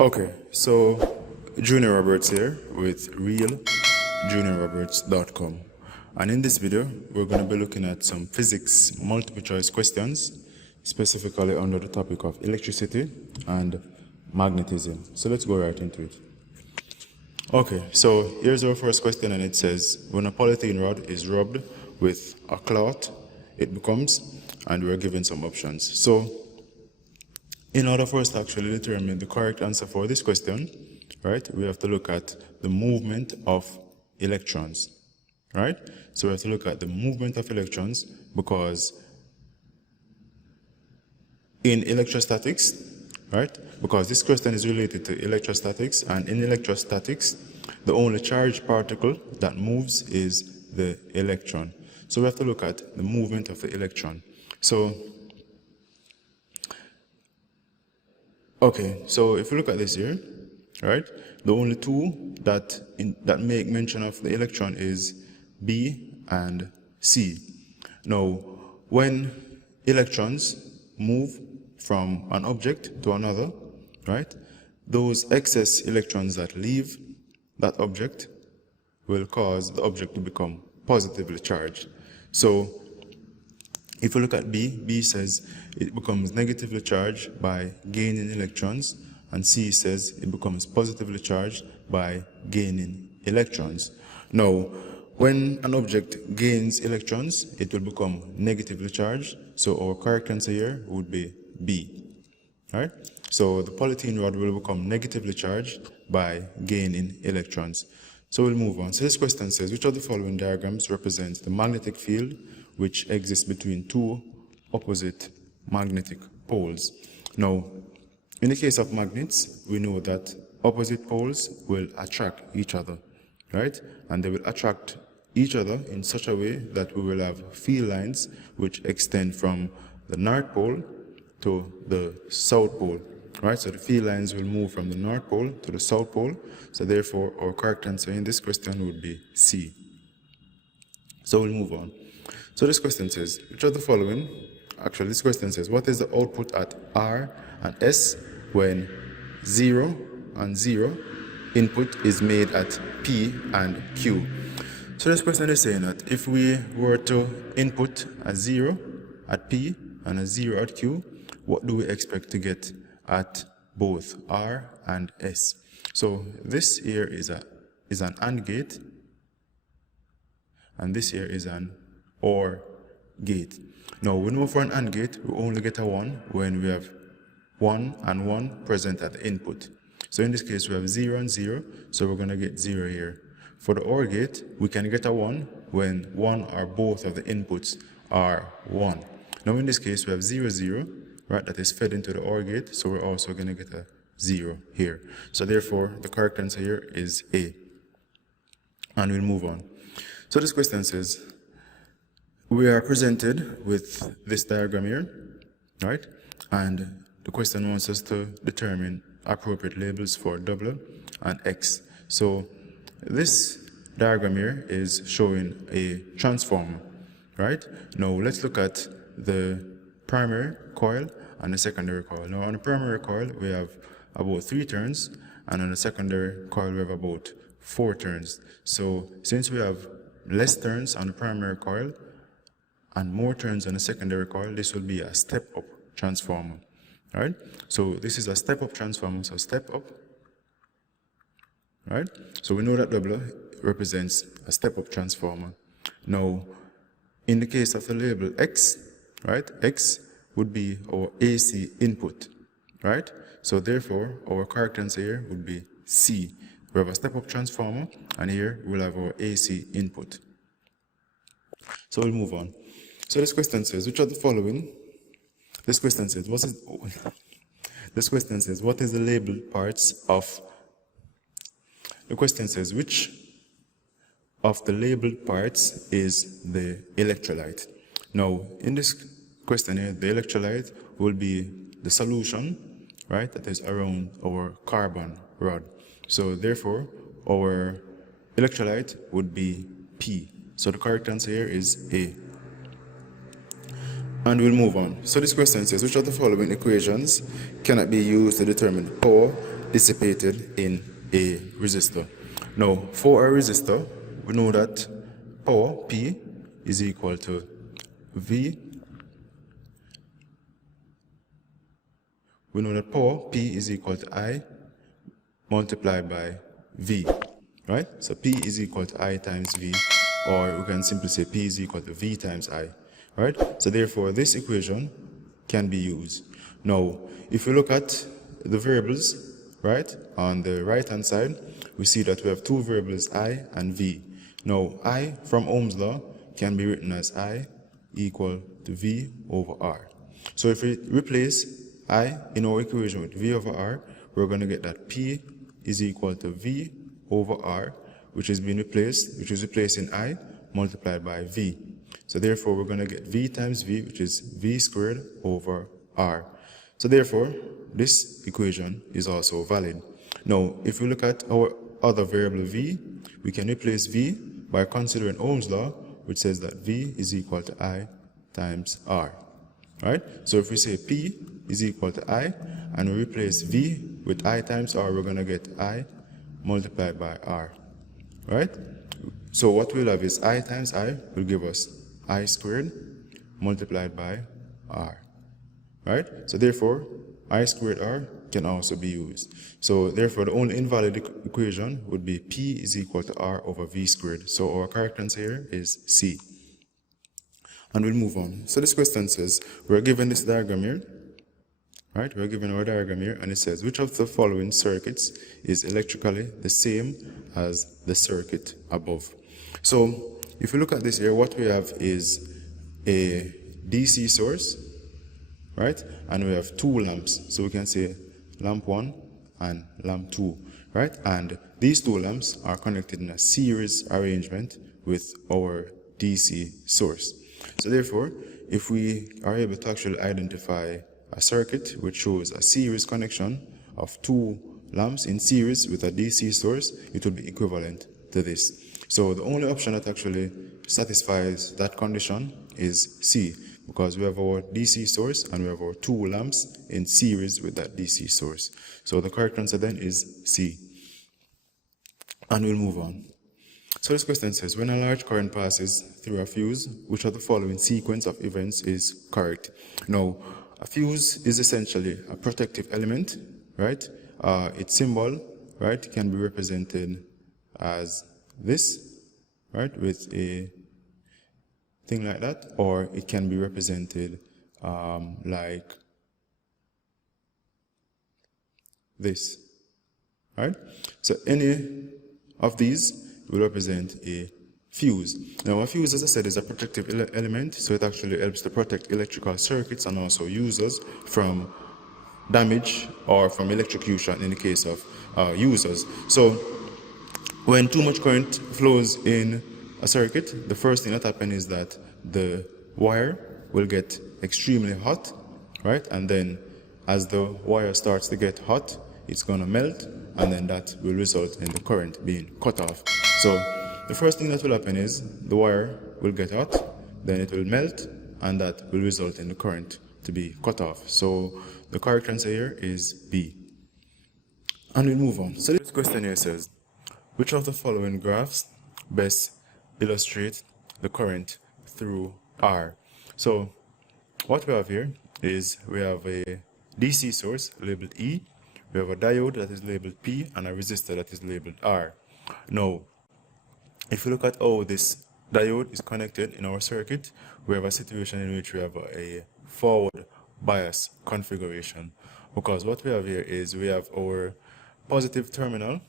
Okay, so Junior Roberts here with realjuniorroberts.com, and in this video we're going to be looking at some physics multiple choice questions, specifically under the topic of electricity and magnetism. So let's go right into it. Okay, so here's our first question, and it says when a polythene rod is rubbed with a cloth it becomes, and we're given some options. So in order for us to actually determine the correct answer for this question, right, we have to look at the movement of electrons, right? So we have to look at the movement of electrons, because in electrostatics, right, because this question is related to electrostatics, and in electrostatics, the only charged particle that moves is the electron. So we have to look at the movement of the electron. So okay, so if you look at this here, right, the only two that make mention of the electron is B and C. Now, when electrons move from an object to another, right, those excess electrons that leave that object will cause the object to become positively charged. So if you look at B says it becomes negatively charged by gaining electrons, and C says it becomes positively charged by gaining electrons. Now, when an object gains electrons, it will become negatively charged, so our correct answer here would be B. Right? So the polythene rod will become negatively charged by gaining electrons. So we'll move on. So this question says, which of the following diagrams represents the magnetic field which exists between two opposite magnetic poles? Now, in the case of magnets, we know that opposite poles will attract each other, right? And they will attract each other in such a way that we will have field lines which extend from the North Pole to the South Pole, right? So the field lines will move from the North Pole to the South Pole. So therefore, our correct answer in this question would be C. So we'll move on. So this question says, which of the following, actually this question says, what is the output at R and S when 0 and 0 input is made at P and Q? So this question is saying that if we were to input a 0 at P and a 0 at Q, what do we expect to get at both R and S? So this here is an AND gate, and this here is an OR gate. Now we know for an AND gate we only get a 1 when we have 1 and 1 present at the input. So in this case we have 0 and 0, so we're going to get 0 here. For the OR gate we can get a 1 when one or both of the inputs are 1. Now in this case we have 0, 0, right, that is fed into the OR gate, so we're also going to get a 0 here. So therefore the correct answer here is A. And we'll move on. So this question says, we are presented with this diagram here, right? And the question wants us to determine appropriate labels for W and X. So this diagram here is showing a transformer, right? Now let's look at the primary coil and the secondary coil. Now on the primary coil we have about 3 turns, and on the secondary coil we have about 4 turns. So since we have less turns on the primary coil and more turns on the secondary coil, this will be a step-up transformer, right? So this is a step-up transformer, so step up, right? So we know that W represents a step-up transformer. Now, in the case of the label X, right, X would be our AC input, right? So therefore, our correct answer here would be C. We have a step-up transformer, and here we'll have our AC input. So we'll move on. So this question says, which of the following, this question says, what is the labeled parts of, the question says, which of the labeled parts is the electrolyte? Now, in this question here, the electrolyte will be the solution, right, that is around our carbon rod. So therefore, our electrolyte would be P. So the correct answer here is A. And we'll move on. So this question says, which of the following equations cannot be used to determine power dissipated in a resistor. Now, for a resistor, we know that power P is equal to V. We know that power P is equal to I multiplied by V, right? So P is equal to I times V, or we can simply say P is equal to V times I, right? So therefore, this equation can be used. Now, if we look at the variables, right, on the right-hand side, we see that we have two variables, I and V. Now, I from Ohm's law can be written as I equal to V over R. So if we replace I in our equation with V over R, we're going to get that P is equal to V over R, which is replacing I multiplied by V. So therefore, we're going to get V times V, which is V squared over R. So therefore, this equation is also valid. Now, if we look at our other variable V, we can replace V by considering Ohm's law, which says that V is equal to I times R. Right? So if we say P is equal to I, and we replace V with I times R, we're going to get I multiplied by R. Right? So what we'll have is I times I will give us I squared multiplied by R. Right? So therefore, I squared R can also be used. So therefore, the only invalid equation would be P is equal to R over V squared. So our correct answer here is C. And we'll move on. So this question says, we're given this diagram here, right? We're given our diagram here, and it says, which of the following circuits is electrically the same as the circuit above? So if you look at this here, what we have is a DC source, right? And we have two lamps. So we can say lamp 1 and lamp 2, right? And these two lamps are connected in a series arrangement with our DC source. So therefore, if we are able to actually identify a circuit which shows a series connection of two lamps in series with a DC source, it will be equivalent to this. So the only option that actually satisfies that condition is C, because we have our DC source and we have our two lamps in series with that DC source. So the correct answer then is C. And we'll move on. So this question says, when a large current passes through a fuse, which of the following sequence of events is correct? Now, a fuse is essentially a protective element, right? Its symbol, right, can be represented as this, right, with a thing like that, or it can be represented like this, right? So any of these will represent a fuse. Now, a fuse, as I said, is a protective element, so it actually helps to protect electrical circuits and also users from damage or from electrocution in the case of users. So when too much current flows in a circuit, the first thing that happens is that the wire will get extremely hot, right? And then as the wire starts to get hot, it's going to melt, and then that will result in the current being cut off. So the first thing that will happen is the wire will get hot, then it will melt, and that will result in the current to be cut off. So the correct answer here is B. And we'll move on. So this question here says, which of the following graphs best illustrate the current through R? So what we have here is we have a DC source labeled E, we have a diode that is labeled P, and a resistor that is labeled R. Now, if you look at how this diode is connected in our circuit, we have a situation in which we have a forward bias configuration, because what we have here is we have our positive terminal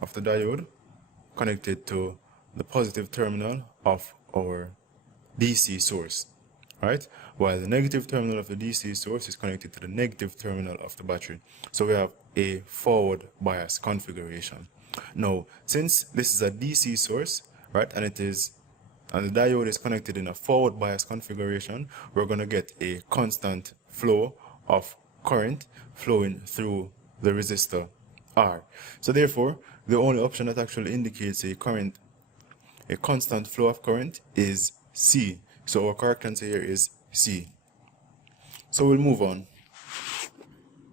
of the diode connected to the positive terminal of our DC source, right? While the negative terminal of the DC source is connected to the negative terminal of the battery. So we have a forward bias configuration. Now, since this is a DC source, right, and the diode is connected in a forward bias configuration, we're going to get a constant flow of current flowing through the resistor R. So therefore, the only option that actually indicates a constant flow of current is C. So our correct answer here is C. So we'll move on.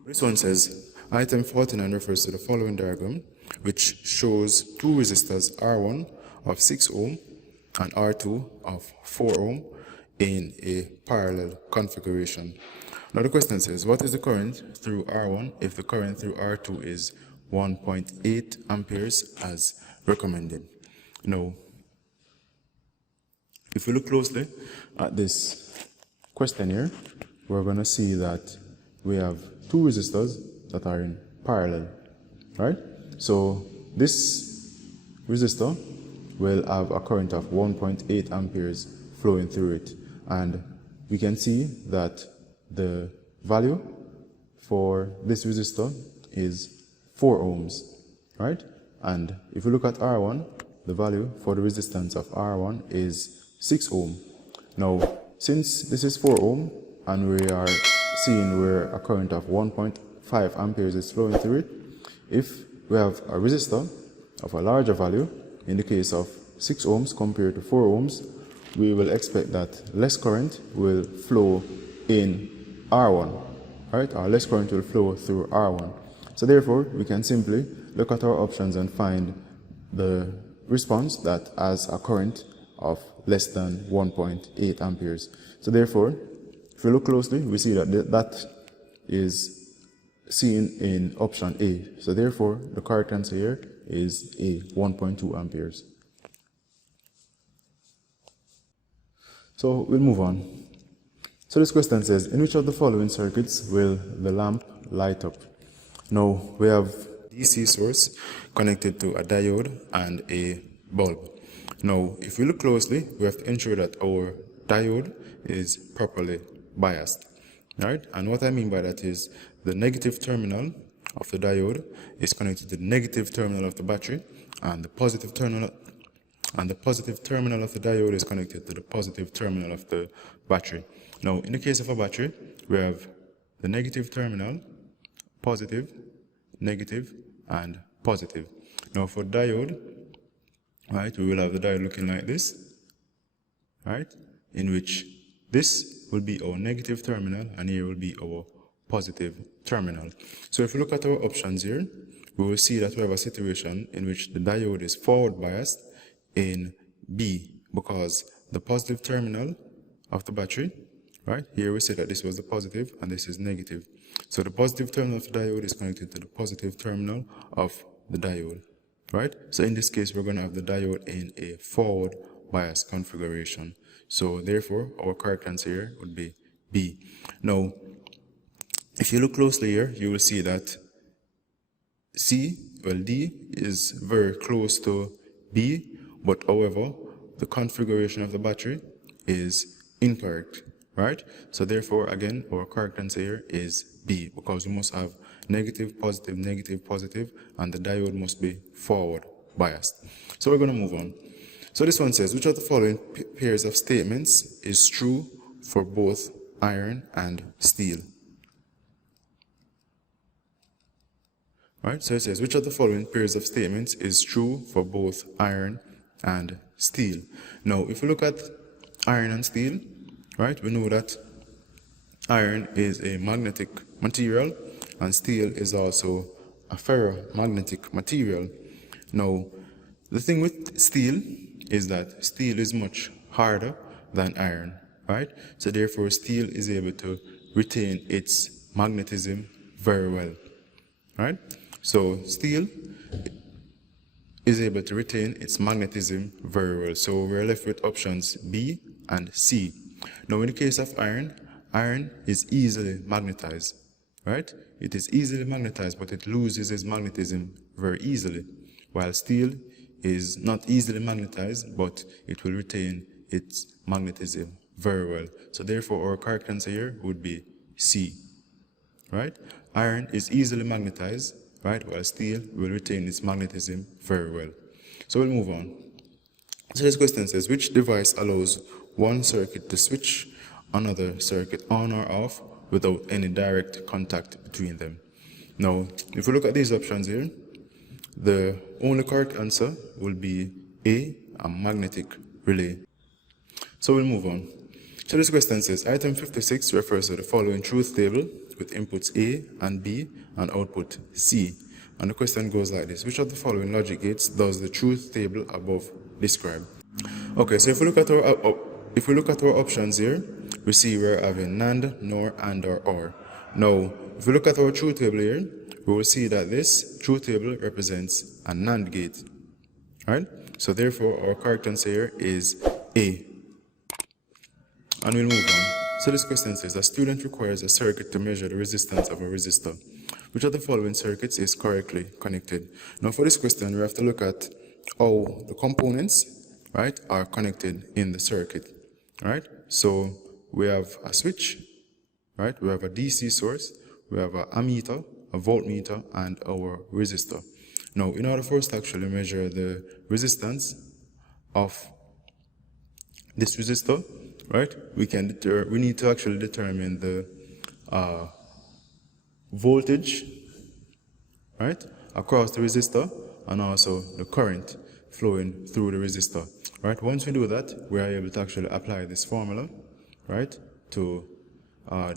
This one says, Item 49 refers to the following diagram, which shows two resistors, R1 of 6 ohm and R2 of 4 ohm in a parallel configuration. Now the question says, what is the current through R1 if the current through R2 is 1.8 amperes as recommended? Now, if we look closely at this question here, we're going to see that we have two resistors that are in parallel, right? So this resistor will have a current of 1.8 amperes flowing through it, and we can see that the value for this resistor is 4 ohms, right? And if we look at R1, the value for the resistance of R1 is 6 ohm. Now, since this is 4 ohm and we are seeing where a current of 1.5 amperes is flowing through it, if we have a resistor of a larger value, in the case of 6 ohms compared to 4 ohms, we will expect that less current will flow in R1, right? Or less current will flow through R1. So therefore, we can simply look at our options and find the response that has a current of less than 1.8 amperes. So therefore, if we look closely, we see that that is seen in option A. So therefore, the correct answer here is A, 1.2 amperes. So we'll move on. So this question says, in which of the following circuits will the lamp light up? Now, we have DC source connected to a diode and a bulb. Now, if we look closely, we have to ensure that our diode is properly biased, right? And what I mean by that is the negative terminal of the diode is connected to the negative terminal of the battery, and the positive terminal of the diode is connected to the positive terminal of the battery. Now, in the case of a battery, we have the negative terminal, positive, negative, and positive. Now, for diode, right, we will have the diode looking like this, right, in which this will be our negative terminal and here will be our positive terminal. So if we look at our options here, we will see that we have a situation in which the diode is forward biased in B, because the positive terminal of the battery, right, here we say that this was the positive and this is negative. So the positive terminal of the diode is connected to the positive terminal of the diode, right? So in this case, we're going to have the diode in a forward bias configuration. So therefore, our correct answer here would be B. Now, if you look closely here, you will see that D is very close to B, but however, the configuration of the battery is incorrect, right? So therefore, again, our correct answer here is B, because we must have negative, positive, negative, positive, and the diode must be forward biased. So we're going to move on. So this one says, which of the following pairs of statements is true for both iron and steel? Right, so it says, which of the following pairs of statements is true for both iron and steel? Now, if we look at iron and steel, right, we know that iron is a magnetic material and steel is also a ferromagnetic material. Now, the thing with steel is that steel is much harder than iron, right? So therefore, steel is able to retain its magnetism very well, right? So steel is able to retain its magnetism very well. So we're left with options B and C. Now, in the case of iron, iron is easily magnetized, right? It is easily magnetized, but it loses its magnetism very easily, while steel is not easily magnetized, but it will retain its magnetism very well. So therefore, our correct answer here would be C, right? Iron is easily magnetized, right, while steel will retain its magnetism very well. So we'll move on. So this question says, which device allows one circuit to switch another circuit on or off without any direct contact between them? Now, if we look at these options here, the only correct answer will be A, a magnetic relay. So we'll move on. So this question says, item 56 refers to the following truth table with inputs A and B and output C. And the question goes like this: which of the following logic gates does the truth table above describe? Okay, so if we look at our options here, we see we're having NAND, NOR, AND, or OR. Now, if we look at our truth table here, we will see that this truth table represents a NAND gate. Right? So therefore, our correct answer here is A. And we'll move on. So this question says, a student requires a circuit to measure the resistance of a resistor. Which of the following circuits is correctly connected? Now for this question, we have to look at how the components, right, are connected in the circuit. Right? So we have a switch, right? We have a DC source, we have an ammeter, a voltmeter, and our resistor. Now, in order for us to actually measure the resistance of this resistor, right, we need to actually determine the voltage, right, across the resistor, and also the current flowing through the resistor. Right? Once we do that, we are able to actually apply this formula, right, to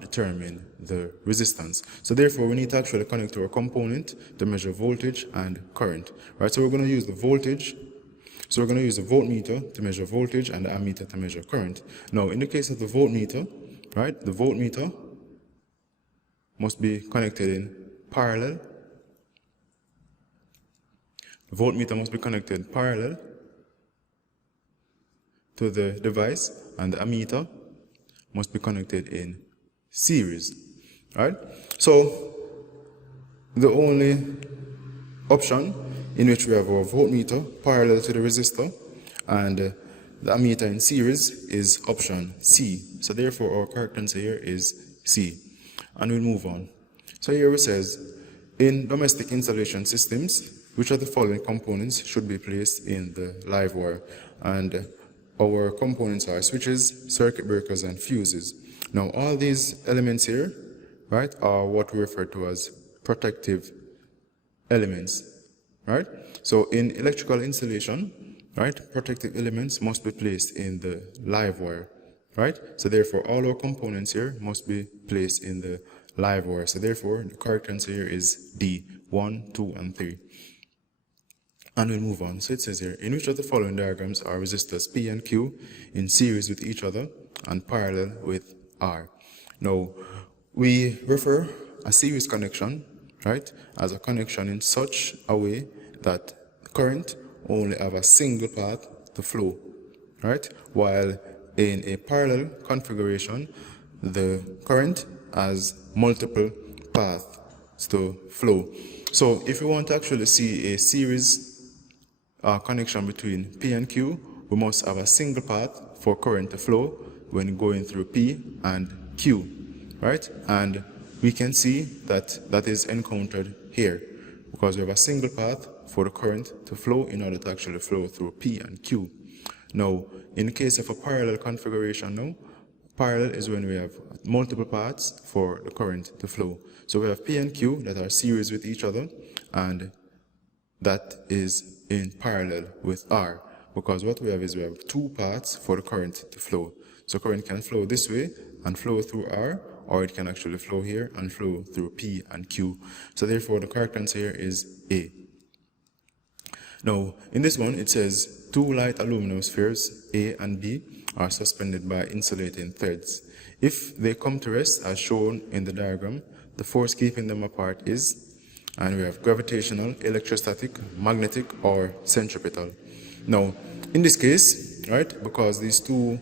determine the resistance. So therefore, we need to actually connect to our component to measure voltage and current. Right? So we're going to use the voltage. So we're going to use the voltmeter to measure voltage and the ammeter to measure current. Now, in the case of the voltmeter, right, the voltmeter must be connected in parallel. The voltmeter must be connected parallel to the device, and the ammeter must be connected in series. Right? So the only option in which we have our voltmeter parallel to the resistor and the ammeter in series is option C. So therefore our correct answer here is C. And we'll move on. So here it says, in domestic installation systems, which of the following components should be placed in the live wire? And our components are switches, circuit breakers, and fuses. Now all these elements here, right, are what we refer to as protective elements. Right? So in electrical installation, right, protective elements must be placed in the live wire. Right? So therefore all our components here must be placed in the live wire. So therefore the correct answer here is D, 1, 2, and 3. And we'll move on. So it says here, in which of the following diagrams are resistors P and Q in series with each other and parallel with R? Now, we refer a series connection, right, as a connection in such a way that current only have a single path to flow, right? While in a parallel configuration, the current has multiple paths to flow. So if we want to actually see a series connection between P and Q, we must have a single path for current to flow when going through P and Q, right? And we can see that that is encountered here because we have a single path for the current to flow in order to actually flow through P and Q. Now, in the case of a parallel configuration now, parallel is when we have multiple paths for the current to flow. So we have P and Q that are series with each other, and that is in parallel with R, because what we have is we have two paths for the current to flow. So current can flow this way and flow through R, or it can actually flow here and flow through P and Q. So therefore the correct answer here is A. Now in this one it says two light aluminum spheres A and B are suspended by insulating threads. If they come to rest as shown in the diagram, the force keeping them apart is, and we have gravitational, electrostatic, magnetic, or centripetal. Now, in this case, right, because these two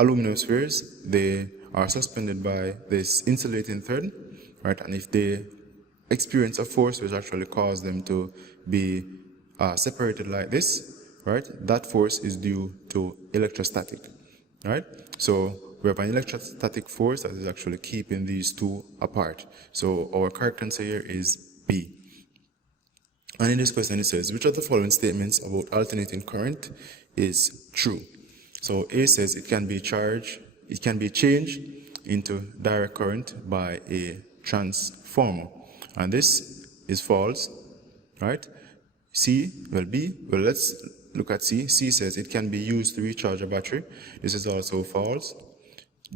aluminum spheres, they are suspended by this insulating thread, right, and if they experience a force which actually causes them to be separated like this, right, that force is due to electrostatic, right? So we have an electrostatic force that is actually keeping these two apart. So our correct answer here is B. And in this question it says, which of the following statements about alternating current is true? So A says it can be changed into direct current by a transformer. And this is false, right? Let's look at C. C says it can be used to recharge a battery. This is also false.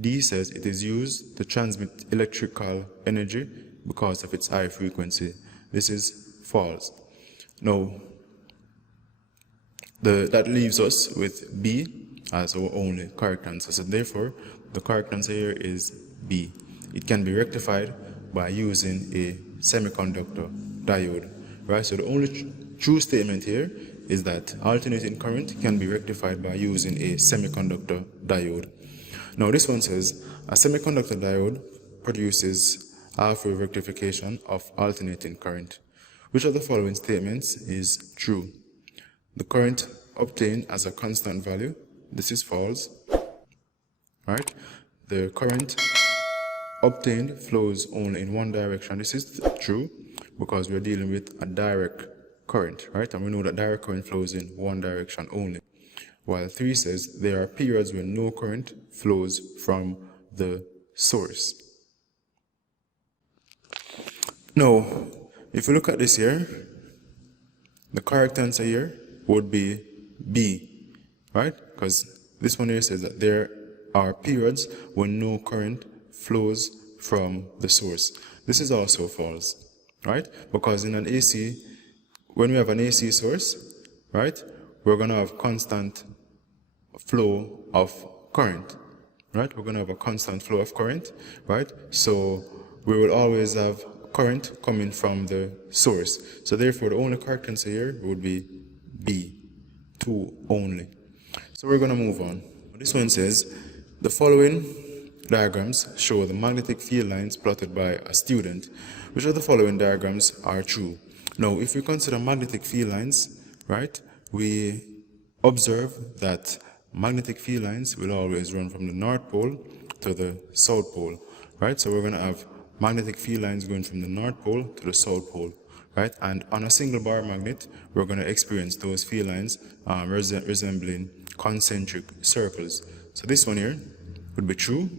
D says it is used to transmit electrical energy because of its high frequency. This is false. Now, that leaves us with B as our only correct answer. So therefore, the correct answer here is B. It can be rectified by using a semiconductor diode. Right? So the only true statement here is that alternating current can be rectified by using a semiconductor diode. Now this one says, a semiconductor diode produces half-wave rectification of alternating current. Which of the following statements is true? The current obtained as a constant value. This is false. Right? The current obtained flows only in one direction. This is true because we're dealing with a direct current, right? And we know that direct current flows in one direction only. While 3 says there are periods when no current flows from the source. Now, if you look at this here, the correct answer here would be B, right? Because this one here says that there are periods when no current flows from the source. This is also false, right? Because in an AC, when we have an AC source, right, we're going to have constant flow of current, right? We're going to have a constant flow of current, right? So we will always have current coming from the source. So therefore, the only correct answer here would be B, 2 only. So we're going to move on. This one says, the following diagrams show the magnetic field lines plotted by a student. Which of the following diagrams are true? Now, if we consider magnetic field lines, right, we observe that magnetic field lines will always run from the North Pole to the South Pole, right? So we're going to have magnetic field lines going from the North Pole to the South Pole, right? And on a single bar magnet, we're going to experience those field lines resembling concentric circles. So this one here would be true,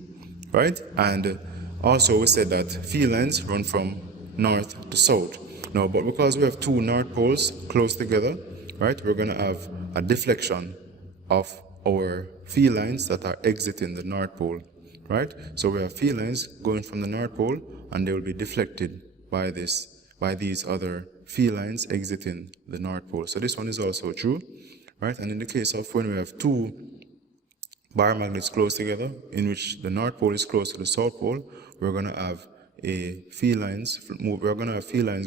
right? And also we said that field lines run from north to south. Now, but because we have two North Poles close together, right, we're going to have a deflection of our field lines that are exiting the North Pole, right? So we have field lines going from the North Pole, and they will be deflected by these other field lines exiting the North Pole. So this one is also true, right? And in the case of when we have two bar magnets close together, in which the North Pole is close to the South Pole, we're going to have field lines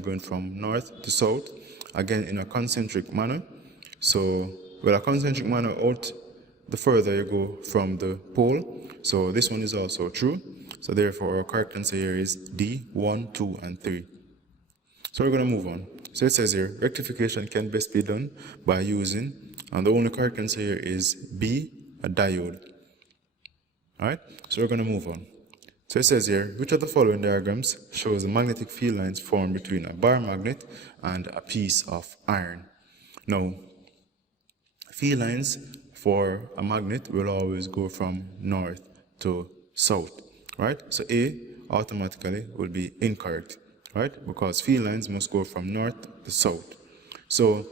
going from north to south, again in a concentric manner. So, well, a concentric manner out the further you go from the pole. So this one is also true. So therefore, our correct answer here is D, 1, 2, and 3. So we're going to move on. So it says here, rectification can best be done by using, and the only correct answer here is B, a diode. Alright, so we're going to move on. So it says here, which of the following diagrams shows the magnetic field lines formed between a bar magnet and a piece of iron? Now, field lines for a magnet will always go from north to south, right? So A automatically will be incorrect, right? Because field lines must go from north to south. So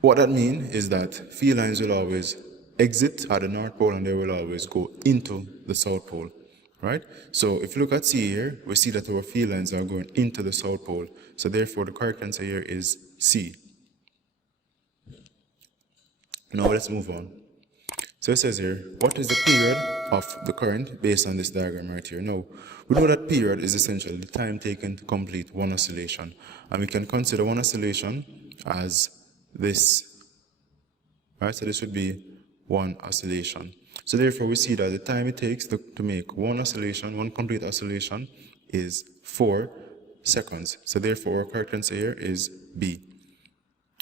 what that means is that field lines will always exit at the North Pole and they will always go into the South Pole, right? So if you look at C here, we see that our field lines are going into the South Pole. So therefore, the correct answer here is C. Now let's move on. So it says here, what is the period of the current based on this diagram right here? Now, we know that period is essentially the time taken to complete one oscillation. And we can consider one oscillation as this, right? So this would be one oscillation. So therefore, we see that the time it takes to make one oscillation, one complete oscillation, is 4 seconds. So therefore, our correct answer here is B.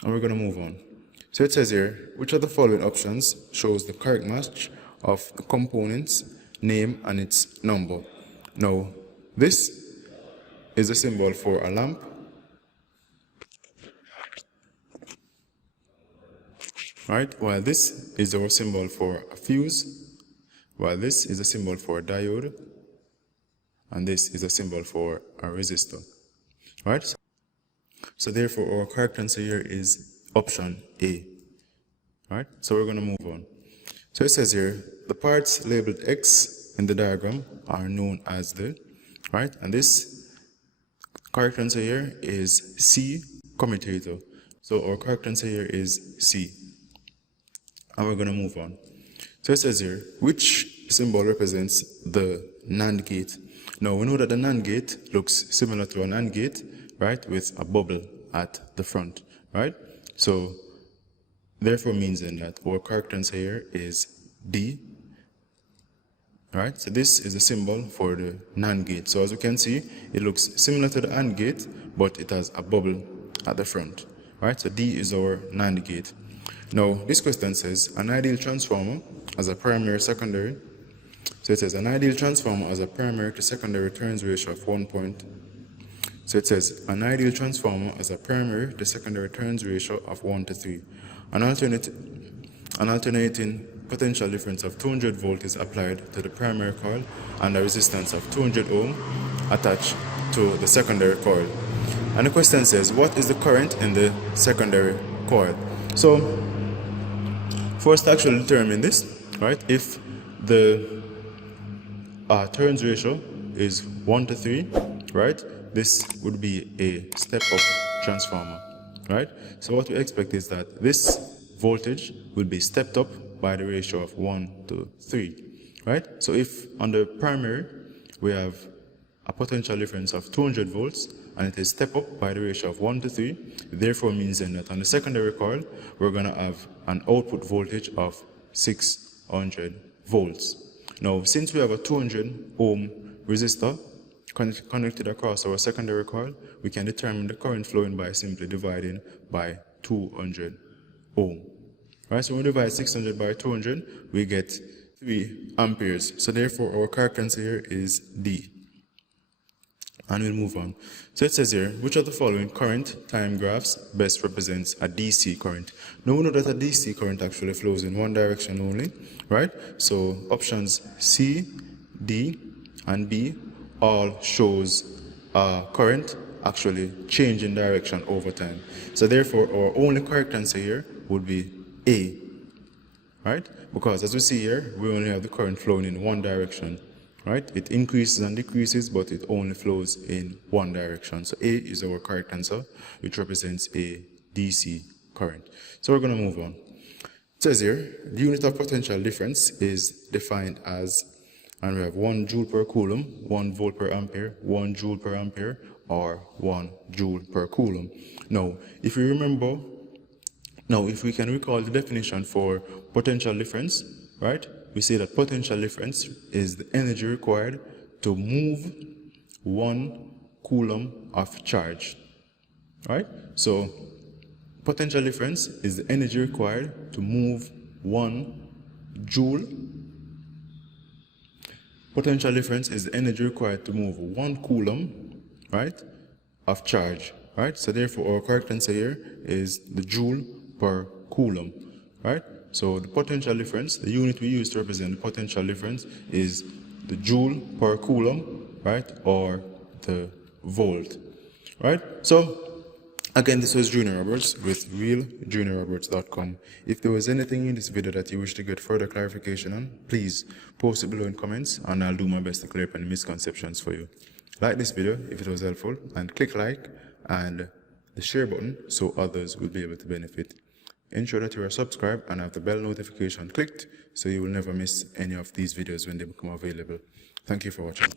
And we're going to move on. So it says here, which of the following options shows the correct match of the component's name and its number? Now, this is a symbol for a lamp. Right? While this is our symbol for a fuse, while this is a symbol for a diode, and this is a symbol for a resistor. Right? So therefore, our correct answer here is option A. Right? So we're going to move on. So it says here, the parts labeled X in the diagram are known as the, right? And this correct answer here is C, commutator. So our correct answer here is C. And we're going to move on. So it says here, which symbol represents the NAND gate? Now we know that the NAND gate looks similar to an AND gate, right, with a bubble at the front, right? So therefore means then that our correct answer here is D, right? So this is the symbol for the NAND gate. So as you can see, it looks similar to the AND gate, but it has a bubble at the front, right? So D is our NAND gate. Now this question says an ideal transformer as a primary secondary. So it says an ideal transformer as a primary to secondary turns ratio of 1. So it says an ideal transformer as a primary to secondary turns ratio of 1:3. An alternating potential difference of 200 volt is applied to the primary coil and a resistance of 200 ohm attached to the secondary coil. And the question says, what is the current in the secondary coil? So for us to actually determine this, right, if the turns ratio is 1:3, right, this would be a step-up transformer, right? So what we expect is that this voltage will be stepped up by the ratio of 1:3, right? So if on the primary we have a potential difference of 200 volts and it is stepped up by the ratio of 1:3, therefore means then that on the secondary coil we're going to have an output voltage of 600 volts. Now since we have a 200 ohm resistor connected across our secondary coil, we can determine the current flowing by simply dividing by 200 ohm. Right, so when we divide 600 by 200, we get 3 amperes. So therefore our correct answer here is D. And we'll move on. So it says here, which of the following current time graphs best represents a DC current? Now we know that a DC current actually flows in one direction only, right? So options C, D, and B all shows current actually changing direction over time. So therefore our only correct answer here would be A, right? Because as we see here, we only have the current flowing in one direction, right? It increases and decreases, but it only flows in one direction. So A is our correct answer, which represents a DC current. So we're going to move on. It says here, the unit of potential difference is defined as, and we have 1 joule per coulomb, 1 volt per ampere, 1 joule per ampere, or 1 joule per coulomb. Now, if you remember, if we can recall the definition for potential difference, right? We say that potential difference is the energy required to move 1 coulomb of charge, right? So potential difference is the energy required to move 1 joule. Potential difference is the energy required to move 1 coulomb, right, of charge, right? So therefore our correct answer here is the joule per coulomb, right? So the potential difference, the unit we use to represent the potential difference is the joule per coulomb, right, or the volt, right? So again, this was Junior Roberts with realjuniorroberts.com. If there was anything in this video that you wish to get further clarification on, please post it below in comments and I'll do my best to clear up any misconceptions for you. Like this video if it was helpful and click like and the share button so others will be able to benefit. Ensure that you are subscribed and have the bell notification clicked so you will never miss any of these videos when they become available. Thank you for watching.